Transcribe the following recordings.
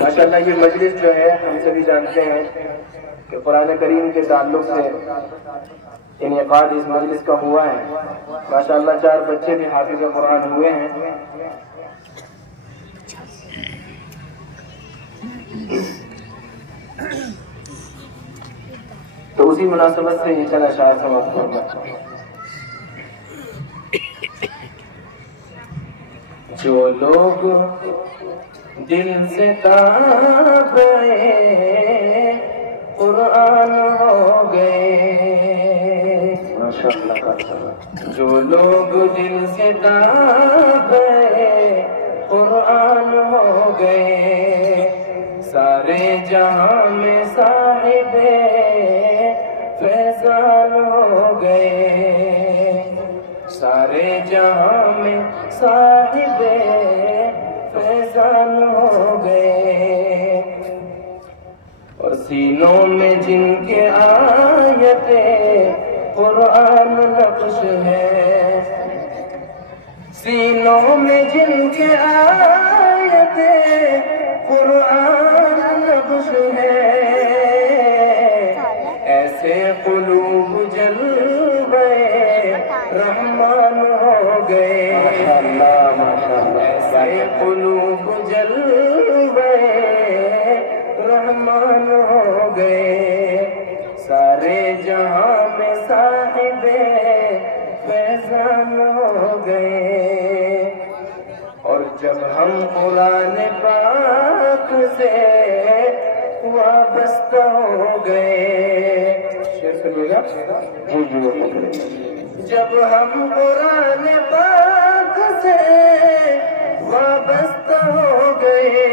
ماشاءاللہ یہ مجلس جو ہے ہم سبھی جانتے ہیں کہ قرآن کریم کے تعلق سے انعقاد اس مجلس کا ہوا ہے. ماشاءاللہ 4 بچے بھی حافظ قرآن ہوئے ہیں. تو اسی مناسبت سے یہ چلا شاعر سماعت کرنا. جو لوگ دل سے تاب گئے قرآن ہو گئے. جو لوگ دل سے تاب گئے قرآن ہو گئے. سارے جہاں میں صاحب فیضان ہو گئے. سارے جہاں میں صاحب فیضان ہو گئے. اور سینوں میں جن کے آیت قرآن نقش ہے. سینوں میں جن کے آیت قرآن نقش ہے. ایسے قلوب جل گئے رحمان ہو گئے. ایسے قلوب جل گئے رحمان ہو گئے. سارے جہاں میں صاحب فیضان ہو گئے. اور جب ہم قرآن پاک سے وابستہ ہو گئے. شعر سنیے گا. جب ہم قرآن پاک سے وابستہ ہو گئے.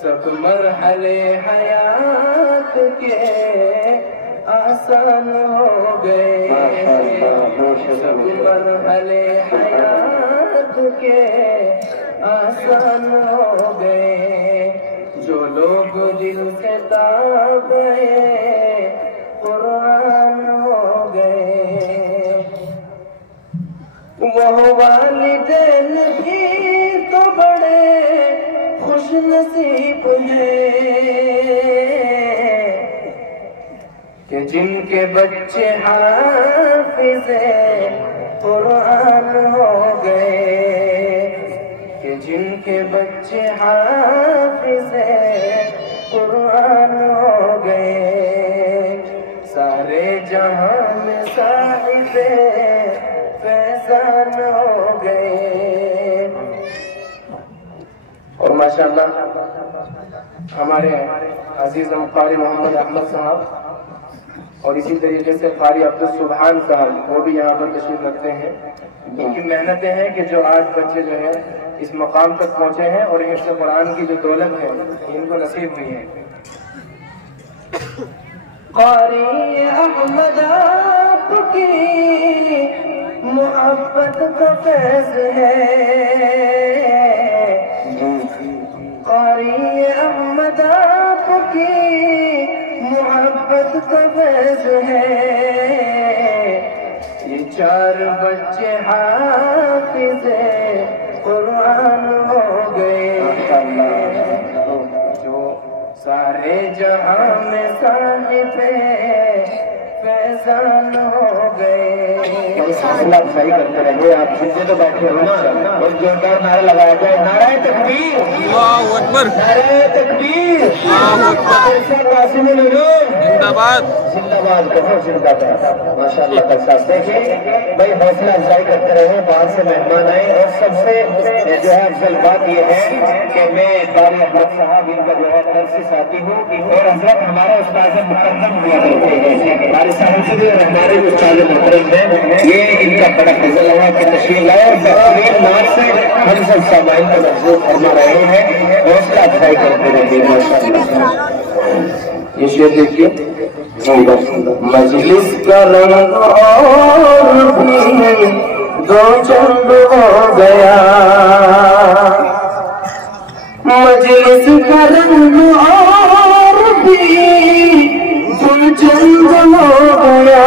سب مرحلے حیات کے آسان ہو گئے. سب مرحلے حیات کے آسان ہو گئے. جو لوگ دل سے تاب گئے قرآن ہو گئے. وہ والدین بھی تو بڑے خوش نصیب ہیں کہ جن کے بچے حافظ قرآن ہو گئے. کہ جن کے بچے حافظ قرآن ہو گئے. سارے جہاں میں صاحب فیضان ہو گئے. اور ماشاءاللہ ہمارے عزیز قاری محمد احمد صاحب اور اسی طریقے سے قاری عبدالسبحان صاحب وہ بھی یہاں پر تشریف رکھتے ہیں. ان کی محنتیں ہیں کہ جو آج بچے جو ہیں اس مقام تک پہنچے ہیں اور حفظ قرآن کی جو دولت ہے ان کو نصیب ہوئی ہے. قاری احمد آپ کی محبت کا فیض ہے. قاری احمد آپ کی محبت کا فیض ہے. یہ 4 بچے حافظ قرآن ہو گئے. جو سارے جہاں میں صاحب فیضان ہو گئے. حوصلہ افزائی کرتے رہے. آپ سنتے تو بیٹھے ہو نا. اور جوردار نعرہ لگایا جائے. نعرہ تکبیر. اللہ اکبر. نعرہ تکبیر. اللہ اکبر. قاسم العلوم زندہ باد. زندہ باد. بہت زندہ باد. ماشاءاللہ کا ساتھ دیکھیں بھائی حوصلہ افزائی کرتے رہے. باہر سے مہمان آئے. اور سب سے جو ہے افضل بات یہ ہے کہ میں قاری احمد صاحب ان کا جو ہے طرف سے ساتھی ہوں. اور حضرت ہمارا استاد مقدم ہوا کرتے ہیں ہمارے صاحب سے اور ہمارے جو استاد محترم ہیں. یہ ان کا بڑا فضل ہے کہ تشریف لائے اور بہترین نام سے ہم سب سامعین کو محفوظ فرما رہے ہیں. حوصلہ افزائی کرتے رہے. ماشاءاللہ. یہ شعر دیکھیے. مجلس کا رنگ اور بھی 2 چند ہو گیا. مجلس کا رنگ اور بھی 2 چند ہو گیا.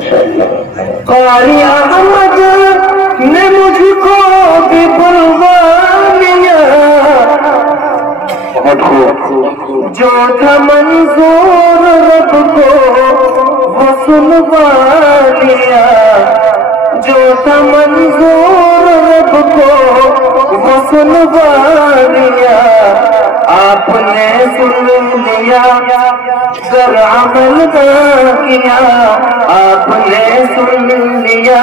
قاری احمد نے مجھ کو بھی بلوا لیا، جو تھا منظور رب کو وہ سنوا لیا، جو تھا منظور رب کو وہ سنوا لیا، آپ نے سن لیا گر عمل نہ کیا، آپ نے سن لیا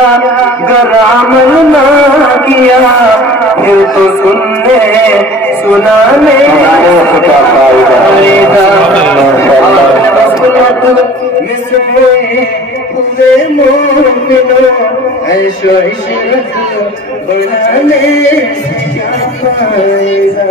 گر عمل نہ کیا، پھر تو سننے سنانے کا فائدہ، پورے مومنوں عیش و عشرت بڑھانے کا فائدہ۔